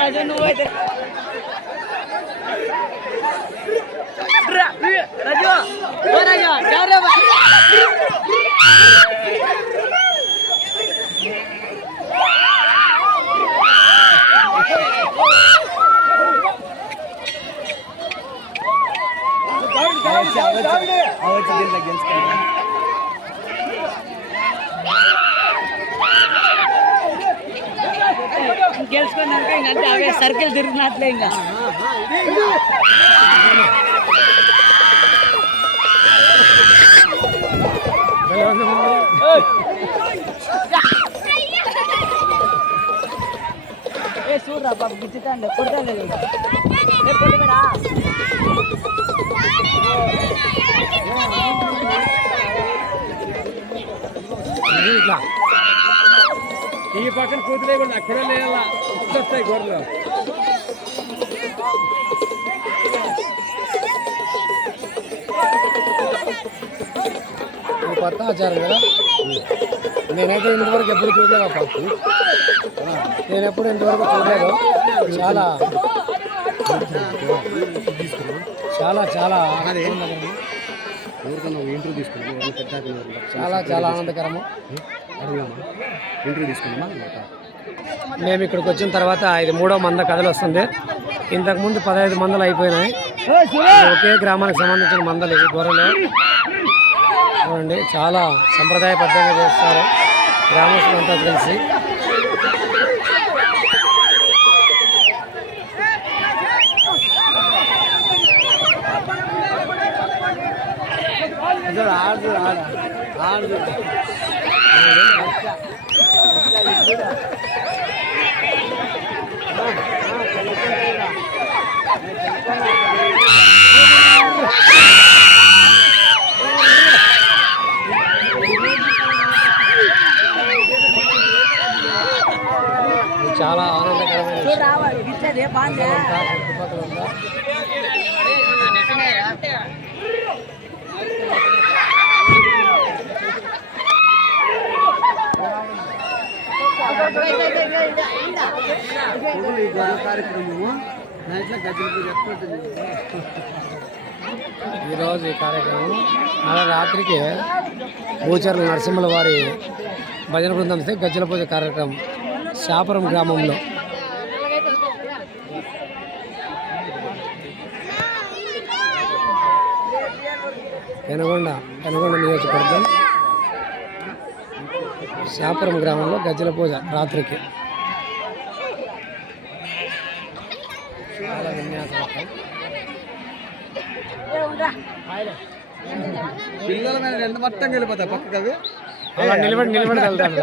రాజు నువ్వైతే రాజు ఓ రాజు జాగ్రత్త గెలుచుకున్నాక ఇంకంటే అవే సర్కిల్ తిరిగినట్లే ఇంకా చూడరా బాబు గిచ్చుతాండి కొడతాండి ఇట్లా ఈ పక్కన కూతురే కూడా అక్కడే లేలా వస్తాయి గొర్రెలు కొత్త ఆచారం కదా నేనైతే ఇంతవరకు ఎప్పుడు చూడలేదు ఆ పప్పు నేను ఎప్పుడు ఇంతవరకు చూడలేదు చాలా చాలా చాలా ఇంటర్వ్యూ తీసుకున్నాం చాలా చాలా ఆనందకరము ఇంటర్వ్యూ తీసుకున్నామా మేము ఇక్కడికి వచ్చిన తర్వాత ఇది 3వ మంద కథలు వస్తుంది. ఇంతకుముందు 15 మందలు అయిపోయినాయి. ఒకే గ్రామానికి సంబంధించిన మందలు ఇవి గొర్రెలు చూడండి. చాలా సంప్రదాయబద్ధంగా చేస్తారు గ్రామస్తులంతా కలిసి. చాలా ఆనందకరమైన ఈరోజు ఈ కార్యక్రమం మళ్ళీ రాత్రికి బూచర్ల నరసింహుల వారి భజన బృందం గజ్జల పూజ కార్యక్రమం శాపురం గ్రామంలో. పెనుగొండ నియోజకవర్గం శాపురం గ్రామంలో గజ్జల పూజ రాత్రికి. చాలా విన్యాసం. పిల్లల మీద 2 మొత్తం వెళ్ళిపోతాయి పక్కకి. అవి నిలబడి వెళ్తాను.